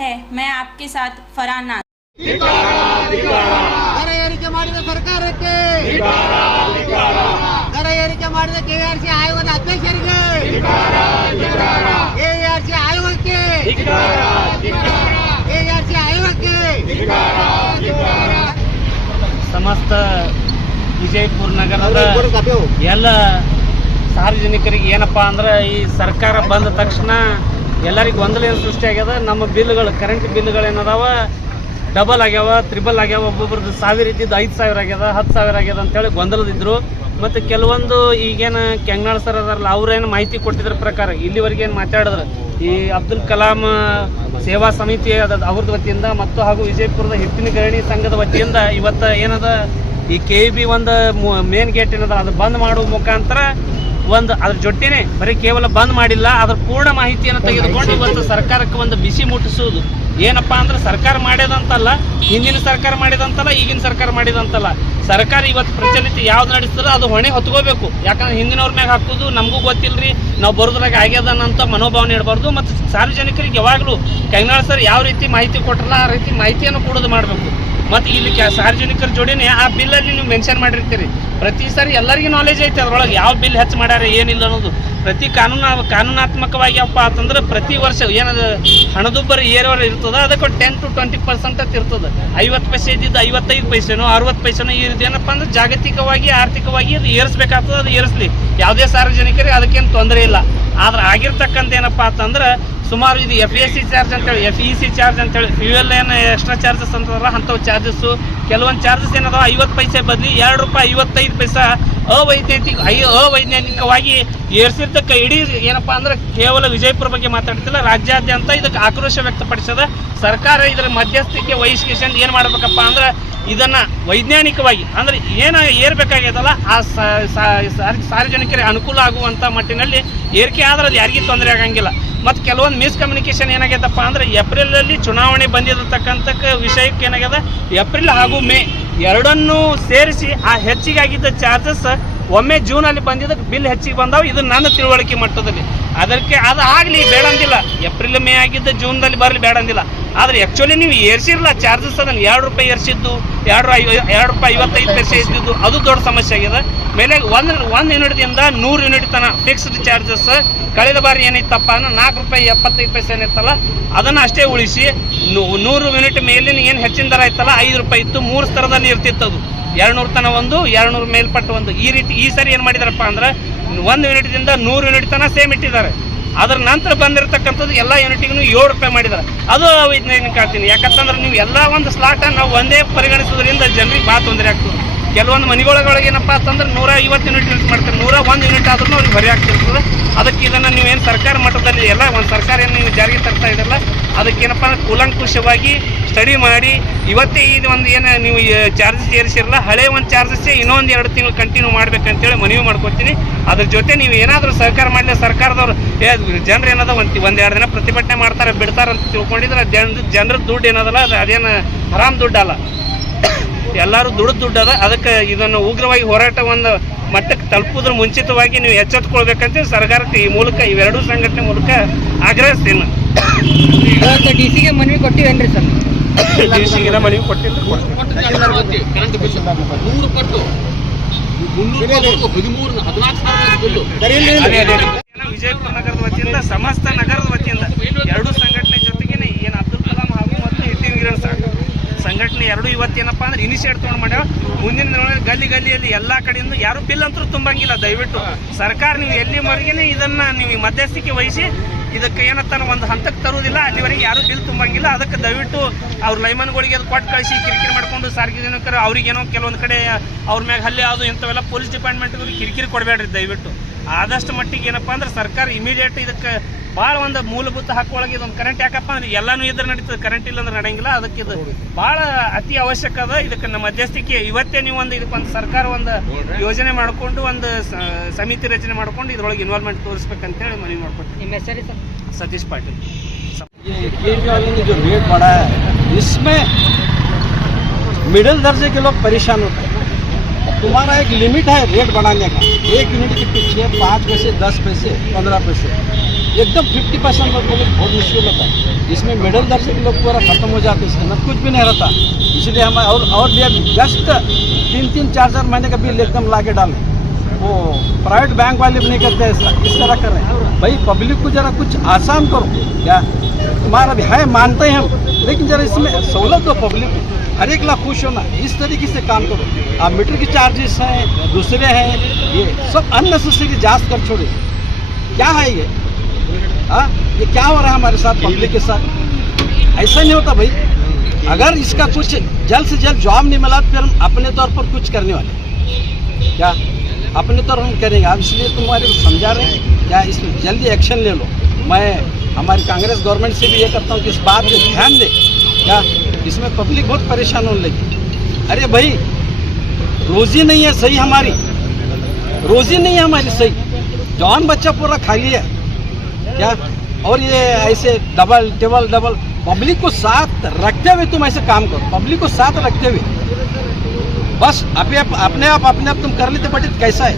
है। मैं आपके साथ फरहान नाज। ದರ ಏರಿಕೆ ಮಾಡಿದ ಸರ್ಕಾರಕ್ಕೆ ದರ ಏರಿಕೆ ಮಾಡಿದ ಕೆಆರ್ಸಿ ಆಯೋಗದ ಅಧ್ಯಕ್ಷರಿಗೆ ಕೆಆರ್ಸಿ ಆಯೋಗಕ್ಕೆ ಕೆಆರ್ಸಿ ಆಯೋಗಕ್ಕೆ ಸಮಸ್ತ ವಿಜಯಪುರ ನಗರದ ಎಲ್ಲ ಸಾರ್ವಜನಿಕರಿಗೆ ಏನಪ್ಪಾ ಅಂದ್ರೆ ಈ ಸರ್ಕಾರ ಬಂದ ತಕ್ಷಣ ಎಲ್ಲರಿಗೂ ಗೊಂದಲ ಏನು ಸೃಷ್ಟಿಯಾಗ್ಯದ. ನಮ್ಮ ಬಿಲ್ಗಳು ಕರೆಂಟ್ ಬಿಲ್ಗಳು ಏನದಾವ ಡಬಲ್ ಆಗ್ಯಾವ, ತ್ರಿಬಲ್ ಆಗ್ಯಾವ. ಒಬ್ಬೊಬ್ರದ್ದು 1000 ಇದ್ದಿದ್ದು 5000 ಆಗ್ಯದ, 10,000 ಆಗ್ಯದ ಅಂತೇಳಿ ಗೊಂದಲದಿದ್ರು. ಮತ್ತು ಕೆಲವೊಂದು ಈಗೇನು ಕೆಂಗನಾಳ್ ಸರ್ ಅದಾರಲ್ಲ ಅವ್ರೇನು ಮಾಹಿತಿ ಕೊಟ್ಟಿದ್ರ ಪ್ರಕಾರ ಇಲ್ಲಿವರೆಗೆ ಏನು ಮಾತಾಡಿದ್ರು ಈ ಅಬ್ದುಲ್ ಕಲಾಂ ಸೇವಾ ಸಮಿತಿ ಅವ್ರದ್ದು ವತಿಯಿಂದ ಮತ್ತು ಹಾಗೂ ವಿಜಯಪುರದ ಹಿಟ್ಟಿನ ಗರಣಿ ಸಂಘದ ವತಿಯಿಂದ ಇವತ್ತು ಏನದ ಈ KEB ಒಂದು ಮೇನ್ ಗೇಟ್ ಏನದ ಅದು ಬಂದ್ ಮಾಡುವ ಮುಖಾಂತರ ಒಂದು ಅದ್ರ ಜೊತೆನೆ ಬರೀ ಕೇವಲ ಬಂದ್ ಮಾಡಿಲ್ಲ, ಅದ್ರ ಪೂರ್ಣ ಮಾಹಿತಿಯನ್ನು ತೆಗೆದುಕೊಂಡು ಇವತ್ತು ಸರ್ಕಾರಕ್ಕೆ ಒಂದು ಬಿಸಿ ಮುಟ್ಟಿಸುವುದು. ಏನಪ್ಪಾ ಅಂದ್ರೆ ಸರ್ಕಾರ ಮಾಡ್ಯದಂತಲ್ಲ, ಹಿಂದಿನ ಸರ್ಕಾರ ಮಾಡಿದಂತಲ್ಲ, ಈಗಿನ ಸರ್ಕಾರ ಮಾಡಿದಂತಲ್ಲ. ಸರ್ಕಾರ ಇವತ್ತು ಪ್ರಚಲಿತ ಯಾವ್ದು ನಡೆಸ್ತದೋ ಅದು ಹೊಣೆ ಹೊತ್ಕೋಬೇಕು. ಯಾಕಂದ್ರೆ ಹಿಂದಿನವ್ರ ಮ್ಯಾಗ ಹಾಕೋದು ನಮಗೂ ಗೊತ್ತಿಲ್ರಿ, ನಾವು ಬರೋದ್ರಾಗ ಆಗ್ಯದನ್ನಂತ ಮನೋಭಾವನೆ ಇಡಬಾರ್ದು. ಮತ್ತು ಸಾರ್ವಜನಿಕರಿಗೆ ಯಾವಾಗಲೂ ಕೆಂಗನಾಳ್ ಸರ್ ಯಾವ ರೀತಿ ಮಾಹಿತಿ ಕೊಟ್ಟರಲ್ಲ ಆ ರೀತಿ ಮಾಹಿತಿಯನ್ನು ಕೊಡೋದು ಮಾಡಬೇಕು. ಮತ್ತು ಇಲ್ಲಿ ಸಾರ್ವಜನಿಕರ ಜೋಡಿನೇ ಆ ಬಿಲ್ಲಲ್ಲಿ ನೀವು ಮೆನ್ಷನ್ ಮಾಡಿರ್ತೀರಿ. ಪ್ರತಿ ಸಾರಿ ಎಲ್ಲರಿಗೂ ನಾಲೆಜ್ ಐತೆ ಅದ್ರೊಳಗೆ ಯಾವ ಬಿಲ್ ಹೆಚ್ಚು ಮಾಡ್ಯಾರ ಏನಿಲ್ಲ ಅನ್ನೋದು. ಪ್ರತಿ ಕಾನೂನಾತ್ಮಕವಾಗಿ ಅಪ್ಪ ಅಂತಂದ್ರೆ ಪ್ರತಿ ವರ್ಷ ಏನದು ಹಣದುಬ್ಬರ ಏರೋರು ಇರ್ತದ ಅದಕ್ಕೆ 10 to 20% ಅಂತ ಇರ್ತದೆ. 50 ಪೈಸೆ ಇದ್ದಿದ್ದು 55 ಪೈಸೆನೋ 60 ಪೈಸೆನೋ ಏನಪ್ಪ ಅಂದ್ರೆ ಜಾಗತಿಕವಾಗಿ ಆರ್ಥಿಕವಾಗಿ ಅದು ಏರಿಸ್ಬೇಕಾಗ್ತದೆ. ಅದು ಏರಿಸ್ಲಿ, ಯಾವುದೇ ಸಾರ್ವಜನಿಕರಿಗೆ ಅದಕ್ಕೇನು ತೊಂದರೆ ಇಲ್ಲ. ಆದ್ರೆ ಆಗಿರ್ತಕ್ಕಂಥ ಏನಪ್ಪಾ ಅಂತಂದ್ರೆ ಸುಮಾರು ಇದು FEC ಚಾರ್ಜ್ ಅಂತೇಳಿ, FEC ಚಾರ್ಜ್ ಅಂತೇಳಿ, ಫ್ಯೂಯಲ್ ಏನು ಎಕ್ಸ್ಟ್ರಾ ಚಾರ್ಜಸ್ ಅಂತದಲ್ಲ ಅಂಥವು ಚಾರ್ಜಸ್ಸು. ಕೆಲವೊಂದು ಚಾರ್ಜಸ್ ಏನದಾವ 50 ಪೈಸೆ ಬದಲಿ ₹2.55 ಅವೈಜ್ಞಾನಿಕವಾಗಿ ಏರ್ಸಿರ್ತಕ್ಕ ಇಡೀ ಏನಪ್ಪಾ ಅಂದ್ರೆ ಕೇವಲ ವಿಜಯಪುರ ಬಗ್ಗೆ ಮಾತಾಡ್ತಿಲ್ಲ, ರಾಜ್ಯಾದ್ಯಂತ ಇದಕ್ಕೆ ಆಕ್ರೋಶ ವ್ಯಕ್ತಪಡಿಸದ ಸರ್ಕಾರ ಇದರ ಮಧ್ಯಸ್ಥಿಕೆ ವಹಿಸ್ಕೊಂಡು ಏನು ಮಾಡ್ಬೇಕಪ್ಪ ಅಂದ್ರೆ ಇದನ್ನ ವೈಜ್ಞಾನಿಕವಾಗಿ ಅಂದ್ರೆ ಏನು ಏರ್ಬೇಕಾಗ್ಯದಲ್ಲ ಆ ಸಾರ್ವಜನಿಕರಿಗೆ ಅನುಕೂಲ ಆಗುವಂಥ ಮಟ್ಟಿನಲ್ಲಿ ಏರಿಕೆ ಆದ್ರೆ ಅದು ಯಾರಿಗೂ ತೊಂದರೆ ಆಗಂಗಿಲ್ಲ. ಮತ್ತು ಕೆಲವೊಂದು ಮಿಸ್ಕಮ್ಯುನಿಕೇಶನ್ ಏನಾಗ್ಯದಪ್ಪ ಅಂದ್ರೆ ಏಪ್ರಿಲಲ್ಲಿ ಚುನಾವಣೆ ಬಂದಿರತಕ್ಕಂಥ ವಿಷಯಕ್ಕೆ ಏನಾಗ್ಯದ ಏಪ್ರಿಲ್ ಹಾಗೂ ಮೇ ಎರಡನ್ನೂ ಸೇರಿಸಿ ಆ ಹೆಚ್ಚಿಗಾಗಿದ್ದ ಚಾರ್ಜಸ್ ಒಮ್ಮೆ ಜೂನಲ್ಲಿ ಬಂದಿದ್ದಕ್ಕೆ ಬಿಲ್ ಹೆಚ್ಚಿಗೆ ಬಂದಾವ. ಇದು ನನ್ನ ತಿಳುವಳಿಕೆ ಮಟ್ಟದಲ್ಲಿ. ಅದಕ್ಕೆ ಅದು ಆಗಲಿ ಬೇಡಂದಿಲ್ಲ, ಏಪ್ರಿಲ್ ಮೇ ಆಗಿದ್ದ ಜೂನ್ದಲ್ಲಿ ಬರಲಿ ಬೇಡಂದಿಲ್ಲ. ಆದರೆ ಆ್ಯಕ್ಚುಲಿ ನೀವು ಏರ್ಸಿರಲ್ಲ ಚಾರ್ಜಸ್, ಅದನ್ನು ₹2 ಏರ್ಸಿದ್ದು, ₹2.55 ಇದ್ದಿದ್ದು ಅದು ದೊಡ್ಡ ಸಮಸ್ಯೆ ಆಗಿದೆ. ಮೇಲೆ ಒಂದು ಯೂನಿಟ್ದಿಂದ 100 ಯೂನಿಟ್ ತನಕ ಫಿಕ್ಸ್ಡ್ ಚಾರ್ಜಸ್. ಕಳೆದ ಬಾರಿ ಏನಿತ್ತಪ್ಪ ಅಂದ್ರೆ ₹4.75 ಏನಿತ್ತಲ್ಲ ಅದನ್ನು ಅಷ್ಟೇ ಉಳಿಸಿ 100 ಯೂನಿಟ್ ಮೇಲಿನ ಏನು ಹೆಚ್ಚಿನ ದರ ಇತ್ತಲ್ಲ ₹5 ಇತ್ತು. 3 ಸ್ತರದಲ್ಲಿ ಇರ್ತಿತ್ತು ಅದು. 200 ತನಕ ಒಂದು, 200 ಮೇಲ್ಪಟ್ಟು ಒಂದು. ಈ ರೀತಿ ಈ ಸರಿ ಏನು ಮಾಡಿದಾರಪ್ಪ ಅಂದ್ರೆ 1 ಯೂನಿಟ್ದಿಂದ 100 ಯೂನಿಟ್ ತನಕ ಸೇಮ್ ಇಟ್ಟಿದ್ದಾರೆ. ಅದರ ನಂತರ ಬಂದಿರತಕ್ಕಂಥದ್ದು ಎಲ್ಲ ಯೂನಿಟಿಗೂ ₹7 ಮಾಡಿದ್ದಾರೆ. ಅದು ಅವೈಜ್ಞಾನಿಕ ಆಗ್ತೀನಿ. ಯಾಕಂತಂದ್ರೆ ನೀವು ಎಲ್ಲ ಒಂದು ಸ್ಲಾಟ ನಾವು ಒಂದೇ ಪರಿಗಣಿಸೋದ್ರಿಂದ ಜನರಿಗೆ ಭಾಳ ತೊಂದರೆ ಆಗ್ತದೆ. ಕೆಲವೊಂದು ಮನೆಗಳೊಳಗೆ ಏನಪ್ಪ ಅಂತಂದ್ರೆ 150 ಯೂನಿಟ್ ಯೂಸ್ ಮಾಡ್ತಾರೆ, 101 ಯೂನಿಟ್ ಆದ್ರೂ ಅವ್ರಿಗೆ ಬರೀ ಆಗ್ತಿರ್ತದೆ. ಅದಕ್ಕೆ ಇದನ್ನು ನೀವೇನು ಸರ್ಕಾರ ಮಟ್ಟದಲ್ಲಿ ಎಲ್ಲ ಒಂದು ಸರ್ಕಾರ ಏನು ನೀವು ಜಾರಿಗೆ ತರ್ತಾ ಇದ್ರಲ್ಲ ಅದಕ್ಕೇನಪ್ಪ ಅಂದ್ರೆ ಕೂಲಂಕುಷವಾಗಿ ಸ್ಟಡಿ ಮಾಡಿ ಇವತ್ತೇ ಇದು ಒಂದು ಏನು ನೀವು ಚಾರ್ಜಸ್ ಏರಿಸಿರಲ್ಲ ಹಳೆ ಒಂದು ಚಾರ್ಜಸ್ಸೇ ಇನ್ನೊಂದು 2 ತಿಂಗಳು ಕಂಟಿನ್ಯೂ ಮಾಡ್ಬೇಕಂತೇಳಿ ಮನವಿ ಮಾಡ್ಕೊತೀನಿ. ಅದ್ರ ಜೊತೆ ನೀವು ಏನಾದರೂ ಸಹಕಾರ ಮಾಡಲಿ ಸರ್ಕಾರದವ್ರು ಜನರು ಏನದ ಒಂದೆರಡು ದಿನ ಪ್ರತಿಭಟನೆ ಮಾಡ್ತಾರೆ ಬಿಡ್ತಾರೆ ಅಂತ ತಿಳ್ಕೊಂಡಿದ್ರೆ ಜನರ ದುಡ್ಡು ಏನದಲ್ಲ ಅದೇನು ಹರಾಮ್ ದುಡ್ಡಲ್ಲ, ಎಲ್ಲರೂ ದುಡ್ಡು ಅದ. ಅದಕ್ಕೆ ಇದನ್ನು ಉಗ್ರವಾಗಿ ಹೋರಾಟ ಒಂದು ಮಟ್ಟಕ್ಕೆ ತಲುಪೋದ್ರ ಮುಂಚಿತವಾಗಿ ನೀವು ಎಚ್ಚೆತ್ಕೊಳ್ಬೇಕಂತ ಸರ್ಕಾರಕ್ಕೆ ಈ ಮೂಲಕ ಇವೆರಡೂ ಸಂಘಟನೆ ಮೂಲಕ ಆಗ್ರಹಿಸ್ತೀನಿ. DC ಮನವಿ ಕೊಟ್ಟಿವೇನ್ರಿ ಸರ್? DC ಮನವಿ ಕೊಟ್ಟಿಲ್ಲ. ವಿಜಯಪುರ ನಗರದ ವತಿಯಿಂದ ಸಮಸ್ತ ನಗರದ ವತಿಯಿಂದ ಎರಡೂ ಸಂಘಟನೆ ಜೊತೆಗೇನೆ ಏನು ಅಬ್ದುಲ್ ಕಲಾಂ ಹಾಗೂ ಮತ್ತು ಹಿಟ್ಟಿನ ಗಿರಣಿ ಸಂಘಟನೆ ಎರಡು ಇವತ್ತೇನಪ್ಪ ಅಂದ್ರೆ ಇನಿಷಿಯೇಟ್ ತೊಗೊಂಡು ಮಾಡ್ಯಾವ. ಮುಂದಿನ ದಿನಗಳಲ್ಲಿ ಗಲ್ಲಿಯಲ್ಲಿ ಎಲ್ಲ ಕಡೆಯಿಂದ ಯಾರು ಬಿಲ್ ಅಂತೂ ತುಂಬಂಗಿಲ್ಲ. ದಯವಿಟ್ಟು ಸರ್ಕಾರ ನೀವು ಎಲ್ಲಿವರೆಗೆ ಇದನ್ನ ನೀವು ಮಧ್ಯಸ್ಥಿಕೆ ವಹಿಸಿ ಇದಕ್ಕೆ ಏನತ್ತಾನ ಒಂದು ಹಂತಕ್ಕೆ ತರುವುದಿಲ್ಲ, ಅಲ್ಲಿವರೆಗೆ ಯಾರು ಬಿಲ್ ತುಂಬಂಗಿಲ್ಲ. ಅದಕ್ಕೆ ದಯವಿಟ್ಟು ಅವ್ರ ಲೈಮನ್ಗಳಿಗೆ ಅದು ಕೊಟ್ಟು ಕಳಿಸಿ ಕಿರಿಕಿರಿ ಮಾಡ್ಕೊಂಡು ಸಾರ್ವಜನಿಕರು ಅವ್ರಿಗೇನೋ ಕೆಲವೊಂದು ಕಡೆ ಅವ್ರ ಮ್ಯಾಗ ಹಲ್ಲೆ ಅದು ಇಂಥವೆಲ್ಲ ಪೊಲೀಸ್ ಡಿಪಾರ್ಟ್ಮೆಂಟ್ಗಳಿಗೆ ಕಿರಿಕಿರಿ ಕೊಡಬೇಡ್ರಿ ದಯವಿಟ್ಟು. ಆದಷ್ಟು ಮಟ್ಟಿಗೆ ಏನಪ್ಪ ಅಂದ್ರೆ ಸರ್ಕಾರ ಇಮಿಡಿಯೇಟ್ ಇದಕ್ಕೆ ಭಾಳ ಒಂದು ಮೂಲಭೂತ ಹಕ್ಕೊಳಗೆ ಇದೊಂದು ಕರೆಂಟ್ ಯಾಕಪ್ಪ ಅಂದ್ರೆ ಎಲ್ಲಾನು ಇದ್ರೆ ನಡೀತದೆ, ಕರೆಂಟ್ ಇಲ್ಲ ಅಂದ್ರೆ ನಡೆಯಂಗಿಲ್ಲ. ಅದಕ್ಕೆ ಇದು ಭಾಳ ಅತಿ ಅವಶ್ಯಕ ಅದ. ಇದಕ್ಕೆ ನಮ್ಮ ಮಧ್ಯಸ್ಥಿಕೆ ಇವತ್ತೇ ನೀವು ಒಂದು ಇದಕ್ಕೊಂದು ಸರ್ಕಾರ ಒಂದು ಯೋಜನೆ ಮಾಡಿಕೊಂಡು ಒಂದು ಸಮಿತಿ ರಚನೆ ಮಾಡ್ಕೊಂಡು ಇದ್ರೊಳಗೆ ಇನ್ವಾಲ್ವ್ಮೆಂಟ್ ತೋರಿಸ್ಬೇಕಂತೇಳಿ ಮನವಿ ಮಾಡ್ಕೊಡ್ತೀನಿ. ನಿಮ್ಮ ಹೆಸರು ಸರ್? सतीश पाटिल। केजरीवाल ने जो रेट बढ़ाया है इसमें मिडिल दर्जे के लोग परेशान होते हैं। तुम्हारा एक लिमिट है रेट बढ़ाने का, 1 यूनिट के पीछे 5 पैसे, 10 पैसे, 15 पैसे एकदम 50% लोग बोले बहुत मुश्किल होता है। इसमें मिडिल दर्जे के लोग पूरा खत्म हो जाते हैं, इसके अंदर कुछ भी नहीं रहता। इसलिए हम और भी अब जस्ट 3-3, 4-4 महीने का बिल एकदम ला के डालें। वो प्राइवेट बैंक वाले भी नहीं करते ऐसा, इस तरह कर रहे हैं। भाई पब्लिक को जरा कुछ आसान करो, क्या तुम्हारा भी है मानते हैं हम, लेकिन जरा इसमें सहूलत दो पब्लिक को, हर एक लाख खुश होना, इस तरीके से काम करो। आप मीटर के चार्जेस हैं, दूसरे हैं, ये सब अननेसेसरी जांच कर छोड़े। क्या है ये? हाँ, ये क्या हो रहा है हमारे साथ, पब्लिक के साथ? ऐसा नहीं होता भाई। अगर इसका कुछ जल्द से जल्द जवाब नहीं मिला तो फिर हम अपने तौर पर कुछ करने वाले, क्या अपने तौर हम करेंगे। आप इसलिए तुम्हारे को समझा रहे हैं, क्या इसमें जल्दी एक्शन ले लो। मैं हमारी कांग्रेस गवर्नमेंट से भी ये करता हूँ कि इस बात पे ध्यान दे, क्या इसमें पब्लिक बहुत परेशान होने लगी। अरे भाई रोजी नहीं है सही, हमारी रोजी नहीं है हमारी सही, जवान बच्चा पूरा खाली है क्या। और ये ऐसे डबल पब्लिक को साथ रखते हुए तुम ऐसे काम करो, पब्लिक को साथ रखते हुए बस अपने आप तुम कर लेते, बट कैसा है।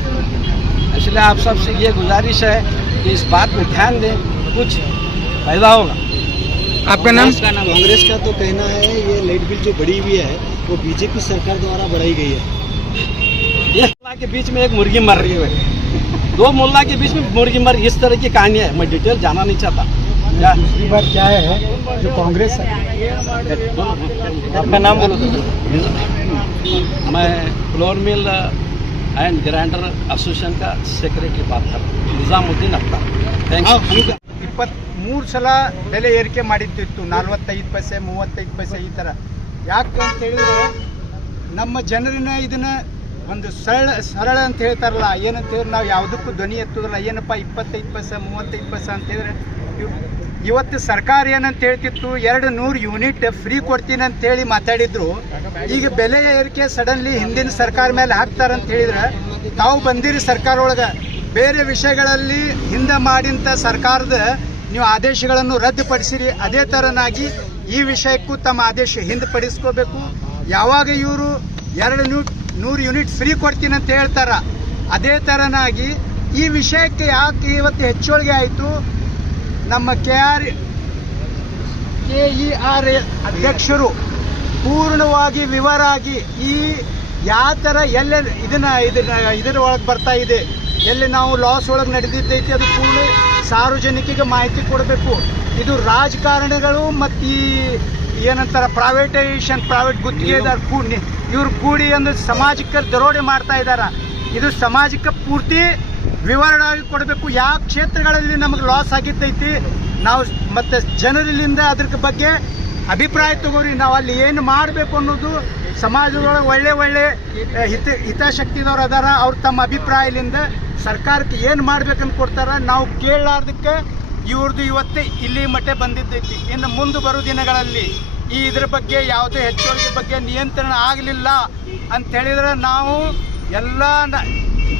इसलिए आप सबसे ये गुजारिश है कि इस बात पे ध्यान दें, कुछ फायदा होगा। आपका नाम? कांग्रेस का तो कहना है ये लाइट बिल जो बढ़ी हुई है वो बीजेपी सरकार द्वारा बढ़ाई गई है। ये मुल्ला के बीच में एक मुर्गी मर रही है, 2 मुल्ला के बीच में मुर्गी मर, इस तरह की कहानी है। मैं डिटेल जाना नहीं चाहता। क्या दूसरी बात क्या है जो कांग्रेस आपका नाम बोलो। मैं flour mill and grinder association का सेक्रेटरी बात कर रहा हूँ, निजामुद्दीन अख्तर। थैंक्स। 23 ಸಲ ಬೆಲೆ ಏರಿಕೆ ಮಾಡಿದ್ದಿತ್ತು, 45 ಪೈಸೆ 35 ಪೈಸೆ ಈ ಥರ. ಯಾಕೆ ಅಂತ ಹೇಳಿದ್ರೆ ನಮ್ಮ ಜನರಿನ ಇದನ್ನ ಒಂದು ಸರಳ ಅಂತ ಹೇಳ್ತಾರಲ್ಲ, ಏನಂತ ಹೇಳಿದ್ರೆ ನಾವು ಯಾವುದಕ್ಕೂ ಧ್ವನಿ ಎತ್ತೋದಿಲ್ಲ. ಏನಪ್ಪ 25 ಪೈಸೆ 35 ಪೈಸೆ ಅಂತ ಹೇಳಿದ್ರೆ ಇವತ್ತು ಸರ್ಕಾರ ಏನಂತ ಹೇಳ್ತಿತ್ತು, 200 ಯೂನಿಟ್ ಫ್ರೀ ಕೊಡ್ತೀನಿ ಅಂತೇಳಿ ಮಾತಾಡಿದ್ರು. ಈಗ ಬೆಲೆ ಏರಿಕೆ ಸಡನ್ಲಿ ಹಿಂದಿನ ಸರ್ಕಾರ ಮೇಲೆ ಹಾಕ್ತಾರಂತ ಹೇಳಿದ್ರೆ ತಾವು ಬಂದಿರಿ ಸರ್ಕಾರ ಒಳಗೆ, ಬೇರೆ ವಿಷಯಗಳಲ್ಲಿ ಹಿಂದೆ ಮಾಡಿಂಥ ಸರ್ಕಾರದ ನೀವು ಆದೇಶಗಳನ್ನು ರದ್ದುಪಡಿಸಿರಿ. ಅದೇ ಥರನಾಗಿ ಈ ವಿಷಯಕ್ಕೂ ತಮ್ಮ ಆದೇಶ ಹಿಂದೆಪಡಿಸ್ಕೋಬೇಕು. ಯಾವಾಗ ಇವರು 200 ಯೂನಿಟ್ ಫ್ರೀ ಕೊಡ್ತೀನಿ ಅಂತ ಹೇಳ್ತಾರ, ಅದೇ ಥರನಾಗಿ ಈ ವಿಷಯಕ್ಕೆ ಯಾಕೆ ಇವತ್ತು ಹೆಚ್ಚುವಳಿಗೆ ಆಯಿತು? ನಮ್ಮ KER ಅಧ್ಯಕ್ಷರು ಪೂರ್ಣವಾಗಿ ವಿವರಾಗಿ ಈ ಯಾವ ಥರ ಎಲ್ಲ ಇದರ ಒಳಗೆ ಬರ್ತಾ ಇದೆ, ಎಲ್ಲಿ ನಾವು ಲಾಸ್ ಒಳಗೆ ನಡೆದಿದ್ದೈತಿ ಅದು ಪೂರ್ಣ ಸಾರ್ವಜನಿಕರಿಗೆ ಮಾಹಿತಿ ಕೊಡಬೇಕು. ಇದು ರಾಜಕಾರಣಿಗಳು ಮತ್ತು ಈ ಏನಂತಾರೆ ಪ್ರೈವೇಟ್ ಗುತ್ತಿಗೆದಾರ ಇವ್ರು ಕೂಡಿ ಅಂದ್ರೆ ಸಮಾಜಕ್ಕೆ ದರೋಡೆ ಮಾಡ್ತಾ ಇದ್ದಾರೆ. ಇದು ಸಮಾಜಕ್ಕೆ ಪೂರ್ತಿ ವಿವರಣೆ ಕೊಡಬೇಕು. ಯಾವ ಕ್ಷೇತ್ರಗಳಲ್ಲಿ ನಮಗೆ ಲಾಸ್ ಆಗಿದ್ದೈತಿ, ನಾವು ಮತ್ತು ಜನರಿಂದ ಅದ್ರ ಬಗ್ಗೆ ಅಭಿಪ್ರಾಯ ತಗೋರಿ. ನಾವು ಅಲ್ಲಿ ಏನು ಮಾಡಬೇಕು ಅನ್ನೋದು ಸಮಾಜದೊಳಗೆ ಒಳ್ಳೆ ಹಿತಾಸಕ್ತಿದವ್ರು ಅದಾರ, ಅವ್ರು ತಮ್ಮ ಅಭಿಪ್ರಾಯದಿಂದ ಸರ್ಕಾರಕ್ಕೆ ಏನು ಮಾಡ್ಬೇಕಂತ ಕೊಡ್ತಾರ. ನಾವು ಕೇಳಲಾರ್ದಕ್ಕೆ ಇವ್ರದ್ದು ಇವತ್ತೇ ಇಲ್ಲಿ ಮಟ್ಟ ಬಂದಿದ್ದೈತಿ. ಇನ್ನು ಮುಂದೆ ಬರೋ ದಿನಗಳಲ್ಲಿ ಇದ್ರ ಬಗ್ಗೆ ಯಾವುದೇ ಹೆಚ್ಚುವಳಿ ಬಗ್ಗೆ ನಿಯಂತ್ರಣ ಆಗಲಿಲ್ಲ ಅಂತ ಹೇಳಿದ್ರೆ ನಾವು ಎಲ್ಲ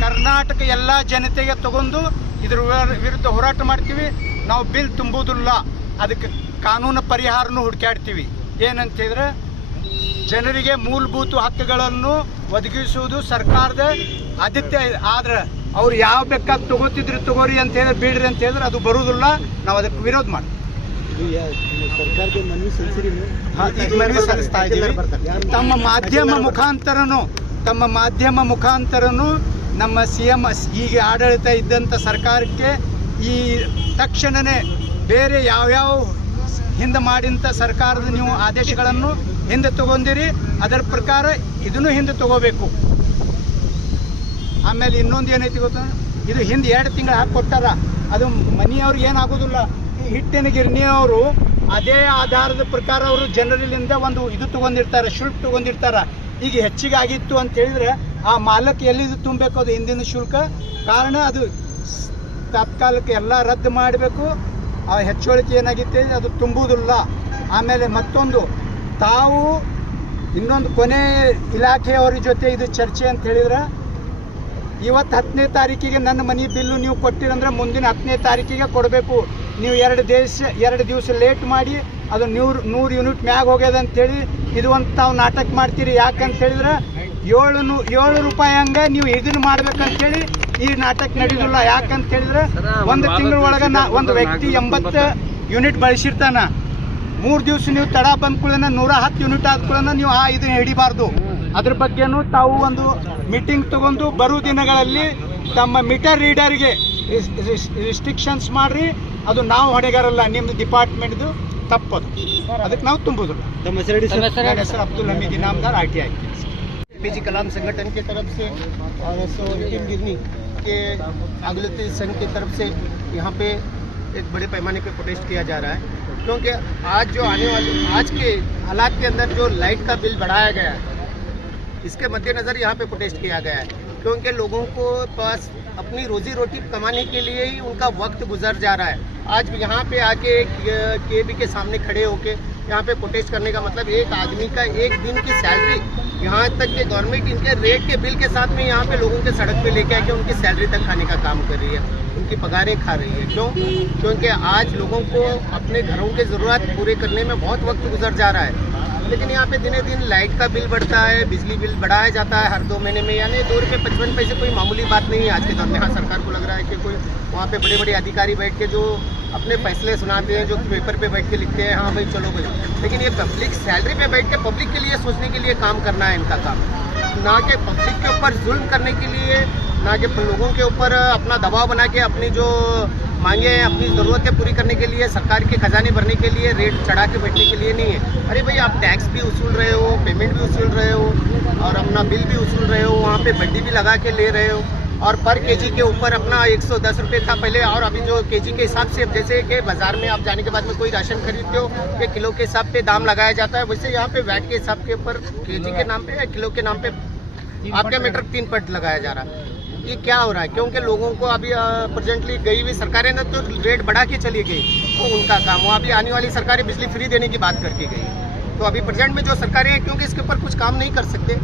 ಕರ್ನಾಟಕ ಎಲ್ಲ ಜನತೆಗೆ ತಗೊಂಡು ಇದ್ರ ವಿರುದ್ಧ ಹೋರಾಟ ಮಾಡ್ತೀವಿ. ನಾವು ಬಿಲ್ ತುಂಬುವುದಿಲ್ಲ, ಅದಕ್ಕೆ ಕಾನೂನು ಪರಿಹಾರನೂ ಹುಡುಕಾಡ್ತೀವಿ. ಏನಂತ ಹೇಳಿದ್ರೆ ಜನರಿಗೆ ಮೂಲಭೂತ ಹಕ್ಕುಗಳನ್ನು ಒದಗಿಸುವುದು ಸರ್ಕಾರದ ಆದ್ಯತೆ. ಆದ್ರೆ ಅವ್ರು ಯಾವ ಬೇಕಾದ ತಗೋತಿದ್ರು ತಗೋರಿ ಅಂತ ಹೇಳಿದ್ರೆ ಬಿಡ್ರಿ ಅಂತ ಹೇಳಿದ್ರೆ ಅದು ಬರುವುದಿಲ್ಲ. ನಾವು ಅದಕ್ಕೆ ವಿರೋಧ ಮಾಡ್ತೀವಿ. ಮನವಿ ಸಲ್ಲಿಸ್ತಾ ಇದ್ದೀವಿ. ತಮ್ಮ ಮಾಧ್ಯಮ ಮುಖಾಂತರನು ನಮ್ಮ CM ಈಗ ಆಡಳಿತ ಇದ್ದಂಥ ಸರ್ಕಾರಕ್ಕೆ ಈ ತಕ್ಷಣವೇ ಬೇರೆ ಯಾವ್ಯಾವ ಹಿಂದೆ ಮಾಡಿದಂಥ ಸರ್ಕಾರದ ನೀವು ಆದೇಶಗಳನ್ನು ಹಿಂದೆ ತಗೊಂಡಿರಿ, ಅದರ ಪ್ರಕಾರ ಇದನ್ನು ಹಿಂದೆ ತಗೋಬೇಕು. ಆಮೇಲೆ ಇನ್ನೊಂದು ಏನೈತಿ ಗೊತ್ತಾ, ಇದು ಹಿಂದೆ 2 ತಿಂಗಳು ಹಾಕಿಕೊಟ್ಟಾರ, ಅದು ಮನೆಯವ್ರಿಗೆ ಏನಾಗೋದಿಲ್ಲ. ಈ ಹಿಟ್ಟಿನ ಗಿರಣಿಯವರು ಅದೇ ಆಧಾರದ ಪ್ರಕಾರ ಅವರು ಜನರಲ್ಲಿಂದ ಒಂದು ಇದು ತಗೊಂಡಿರ್ತಾರೆ, ಶುಲ್ಕ ತಗೊಂಡಿರ್ತಾರೆ. ಈಗ ಹೆಚ್ಚಿಗೆ ಆಗಿತ್ತು ಅಂತ ಹೇಳಿದ್ರೆ ಆ ಮಾಲಕ್ಕೆ ಎಲ್ಲಿದು ತುಂಬಬೇಕು ಅದು ಹಿಂದಿನ ಶುಲ್ಕ. ಕಾರಣ ಅದು ತಾತ್ಕಾಲಿಕ ಎಲ್ಲ ರದ್ದು ಮಾಡಬೇಕು. ಆ ಹೆಚ್ಚುವಳಿಕೆ ಏನಾಗಿತ್ತು ಅದು ತುಂಬುವುದಿಲ್ಲ. ಆಮೇಲೆ ಮತ್ತೊಂದು ತಾವು ಇನ್ನೊಂದು ಕೊನೆ ಇಲಾಖೆಯವರ ಜೊತೆ ಇದು ಚರ್ಚೆ ಅಂತ ಹೇಳಿದ್ರೆ, ಇವತ್ತು 10ನೇ ತಾರೀಕಿಗೆ ನನ್ನ ಮನೆ ಬಿಲ್ಲು ನೀವು ಕೊಟ್ಟಿರಂದ್ರೆ ಮುಂದಿನ 10ನೇ ತಾರೀಕಿಗೆ ಕೊಡಬೇಕು. ನೀವು 2 ದಿವಸ ಲೇಟ್ ಮಾಡಿ ಅದು 100 ಯೂನಿಟ್ ಮ್ಯಾಗ ಹೋಗ್ಯದ ಅಂತೇಳಿ ಇದು ಒಂದು ತಾವು ನಾಟಕ ಮಾಡ್ತೀರಿ. ಯಾಕಂತ ಹೇಳಿದ್ರೆ 7 ರೂಪಾಯಿ ಹಂಗೆ ನೀವು ಇದನ್ನು ಮಾಡ್ಬೇಕಂತೇಳಿ ಈ ನಾಟಕ ನಡೆಯುದಿಲ್ಲ. ಯಾಕಂತ ಹೇಳಿದ್ರೆ ಒಂದು ತಿಂಗಳ ಒಳಗೆ ಒಂದು ವ್ಯಕ್ತಿ 80 ಯೂನಿಟ್ ಬಳಸಿರ್ತಾನ. 3 ದಿವಸ ನೀವು ತಡ ಬಂದ ಕೂಡಲೇ 110 ಯೂನಿಟ್ ಆದ ಕೂಡಲೇ ನೀವು ಇದನ್ನ ಹಿಡಿಬಾರ್ದು. ಅದ್ರ ಬಗ್ಗೆನೂ ತಾವು ಒಂದು ಮೀಟಿಂಗ್ ತಗೊಂಡು ಬರೋ ದಿನಗಳಲ್ಲಿ ತಮ್ಮ ಮೀಟರ್ ರೀಡರ್ಗೆ ರಿಸ್ಟ್ರಿಕ್ಷನ್ಸ್ ಮಾಡ್ರಿ. ಅದು ನಾವು ಹೊಣೆಗಾರಲ್ಲ, ನಿಮ್ಮ ಡಿಪಾರ್ಟ್ಮೆಂಟ್ದು ತಪ್ಪದು, ಅದಕ್ಕೆ ನಾವು ತುಂಬುದಿಲ್ಲ. ನನ್ನ ಹೆಸರು ಅಬ್ದುಲ್ ಹಮೀದ್ ಇನಾಮದಾರ್, RTI. APJ कलाम संगठन की तरफ से और टीम गिरनी के अगलती संघ की तरफ से यहाँ पे एक बड़े पैमाने पे प्रोटेस्ट किया जा रहा है, क्योंकि आज जो आने वाली आज के हालात के अंदर जो लाइट का बिल बढ़ाया गया है, इसके मद्देनज़र यहाँ पे प्रोटेस्ट किया गया है, क्योंकि लोगों को पास अपनी रोजी रोटी कमाने के लिए ही उनका वक्त गुजर जा रहा है। आज यहाँ पे आके केबी के सामने खड़े होके यहाँ पे प्रोटेस्ट करने का मतलब एक आदमी का एक दिन की सैलरी, यहाँ तक कि गवर्नमेंट इनके रेट के बिल के साथ में यहाँ पे लोगों के सड़क पे लेके आके उनकी सैलरी तक खाने का काम कर रही है, उनकी पगारें खा रही है। क्यों? क्योंकि आज लोगों को अपने घरों के ज़रूरत पूरे करने में बहुत वक्त गुजर जा रहा है, लेकिन यहाँ पे दिने दिन लाइट का बिल बढ़ता है, बिजली बिल बढ़ाया जाता है हर 2 महीने में, यानी 2 रुपये 55 पैसे कोई मामूली बात नहीं है आज के दौर में। हाँ, सरकार को लग रहा है कि कोई वहाँ पे बड़े बड़े अधिकारी बैठ के जो अपने फैसले सुनाते हैं, जो पेपर पे बैठ के लिखते हैं, हाँ भाई चलो भाई, लेकिन ये पब्लिक सैलरी पे बैठ के पब्लिक के लिए सोचने के लिए काम करना है इनका काम, ना कि पब्लिक के ऊपर जुल्म करने के लिए, ना कि लोगों के ऊपर अपना दबाव बना के अपनी जो मांगे हैं, अपनी ज़रूरतें पूरी करने के लिए, सरकार के खजाने भरने के लिए रेट चढ़ा के बैठने के लिए नहीं है। अरे भाई, आप टैक्स भी वसूल रहे हो, पेमेंट भी वसूल रहे हो और अपना बिल भी वसूल रहे हो, वहाँ पे वड्डी भी लगा के ले रहे हो, और पर केजी के ऊपर अपना 110 रुपये था पहले, और अभी जो केजी के हिसाब से, जैसे कि बाजार में आप जाने के बाद में कोई राशन खरीदते हो कि किलो के हिसाब पे दाम लगाया जाता है, वैसे यहाँ पे वैट के हिसाब के ऊपर केजी के नाम पे या किलो के नाम पे आपके मीटर 3 पट लगाया जा रहा है। ये क्या हो रहा है? क्योंकि लोगों को अभी प्रेजेंटली गई हुई सरकारें ने तो रेट बढ़ा के चली गई, तो उनका काम हुआ। अभी आने वाली सरकारें बिजली फ्री देने की बात करके गई, तो अभी प्रेजेंट में जो सरकारें हैं, क्योंकि इसके ऊपर कुछ काम नहीं कर सकते,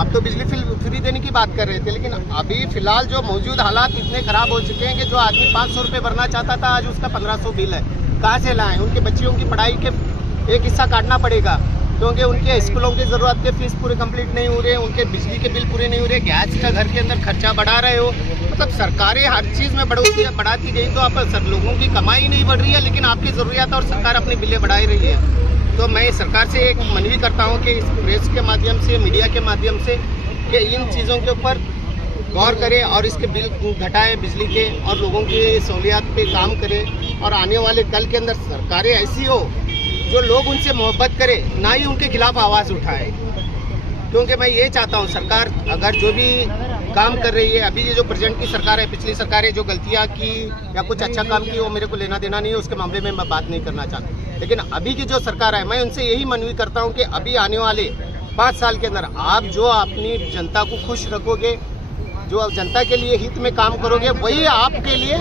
आप तो बिजली फ्री देने की बात कर रहे थे, लेकिन अभी फिलहाल जो मौजूद हालात इतने खराब हो चुके हैं कि जो आदमी 500 रुपये भरना चाहता था, आज उसका 1500 बिल है। कहाँ से लाएं? उनके बच्चियों की पढ़ाई के एक हिस्सा काटना पड़ेगा, क्योंकि उनके स्कूलों की ज़रूरत के फीस पूरे कंप्लीट नहीं हो रहे, उनके बिजली के बिल पूरे नहीं हो रहे, गैस का घर के अंदर खर्चा बढ़ा रहे हो। मतलब सरकारें हर चीज़ में बढ़ाती गई तो आप लोगों की कमाई नहीं बढ़ रही है, लेकिन आपकी ज़रूरियात और सरकार अपनी बिलें बढ़ाई रही है। तो मैं सरकार से एक मनवी करता हूँ कि इस प्रेस के माध्यम से, मीडिया के माध्यम से, कि इन चीज़ों के ऊपर गौर करे और इसके बिल घटाएं बिजली के, और लोगों की सहूलियात पे काम करे, और आने वाले कल के अंदर सरकारें ऐसी हो जो लोग उनसे मोहब्बत करे, ना ही उनके खिलाफ आवाज़ उठाए। क्योंकि मैं ये चाहता हूँ, सरकार अगर जो भी काम कर रही है, अभी ये जो प्रेजेंट की सरकार है, पिछली सरकारें जो गलतियाँ की या कुछ अच्छा काम की, वो मेरे को लेना देना नहीं है, उसके मामले में मैं बात नहीं करना चाहता। लेकिन अभी की जो सरकार है, मैं उनसे यही मनवी करता हूँ कि अभी आने वाले 5 साल के अंदर आप जो अपनी जनता को खुश रखोगे, जो जनता के लिए हित में काम करोगे, वही आपके लिए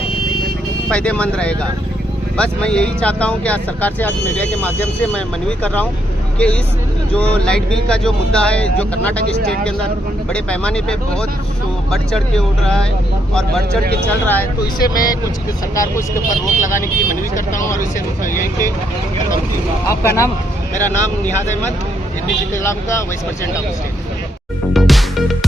फायदेमंद रहेगा। बस मैं यही चाहता हूँ कि आज सरकार से, आज मीडिया के माध्यम से मैं मनवी कर रहा हूँ कि इस जो लाइट बिल का जो मुद्दा है, जो कर्नाटक स्टेट के अंदर बड़े पैमाने पे बहुत बढ़ चढ़ के उड़ रहा है और बढ़ चढ़ के चल रहा है, तो इसे मैं कुछ सरकार को इसके ऊपर रोक लगाने की मनवी करता हूँ और इसे यहीं पे खत्म किया। आपका नाम? मेरा नाम निहाद अहमद, APJ कलाम का वाइस प्रेसिडेंट ऑफ स्टेट।